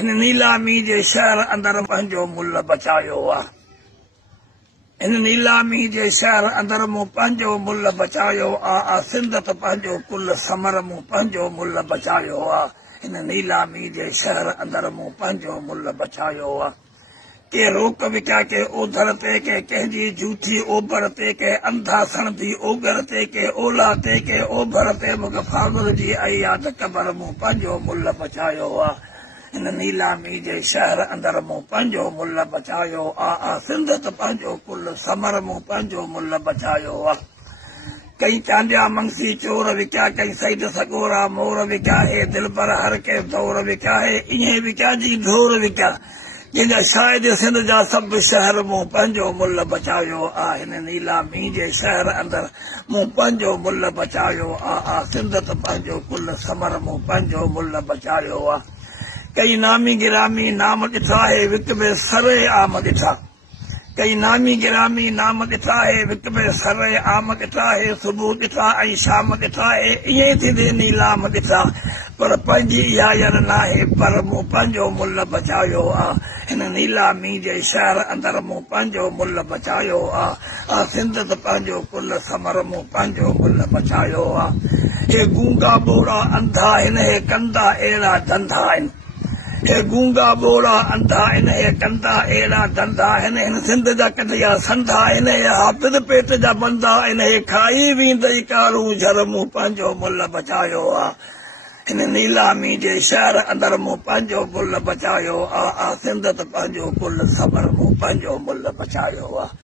इन नीलामी जे शहर अंदर पंहिंजो मुल्ह बचायो आहे। इन नीलामी जे शहर अंदर मूं पंहिंजो मुल्ह बचायो आहे। सिंध त पंहिंजो कुल समर मूं पंहिंजो मुल्ह बचायो आहे। इन नीलामी जे शहर अंदर मूं पंहिंजो मुल्ह बचायो आहे। के रोक विका के ओधर ते के कंहिंजी झूठी ओभर ते के अंधा सणदी ओगर ते के ओला ते के ओभर ते मूंखे फागुर जी आई याद कबर मूं पंहिंजो मुल्ह बचायो आहे। इन नीलामी जे शहर अंदर मूं पंहिंजो मुल्ह बचायो आहे। सिंध त पंहिंजो कुल समर मूं पंहिंजो मुल्ह बचायो आहे। कई चांडिया मंगसी चोर विका कई सईद सगोरा मोर विका हे दिल पर हर के दौर विका हे इएं विका जी ढोर विका जिन शायद सिंध जा सब शहर मूं पंहिंजो मुल्ह बचायो आहे। हिन नीलामी जे शहर अंदर मूं पंहिंजो मुल्ह बचायो आहे। सिंध त पंहिंजो कुल समर मूं पंहिंजो मुल्ह बचायो आहे। कई नामी गिरामी नाम ॾिठा है विक में सरे आम ॾिठा। कई नामी गिरामी नाम ॾिठा है विक में सरे आम ॾिठा है सुबुह ॾिठा ऐं शाम ॾिठा है ईअं थींदे नीलाम ॾिठा पर पंहिंजी इहा यर नाहे पर मूं पंहिंजो मुल्ह बचायो आहे। हिन नीलामी जे शहर अंदर मूं पंहिंजो मुल्ह बचायो आहे। सिंध त पंहिंजो कुल समर मूं पंहिंजो मुल्ह बचायो आहे। हे गूंगा बोड़ा अंधा आहिनि हे कंदा अहिड़ा धंधा आहिनि। हे गूंगा बोड़ा अंधा आहिनि हे कंदा अहिड़ा धंधा आहिनि। हिन सिंध जा कढिया संधा आहिनि हे हाफ़िज़ पेट जा बंदा आहिनि हे खाई वेंदई कारूं झर मूं पंहिंजो मुल्ह बचायो आहे। हिन नीलामी जे शहर अंदर मूं पंहिंजो मुल्ह बचायो आहे। सिंध त पंहिंजो कुल समर मूं पंहिंजो मुल्ह बचायो आहे।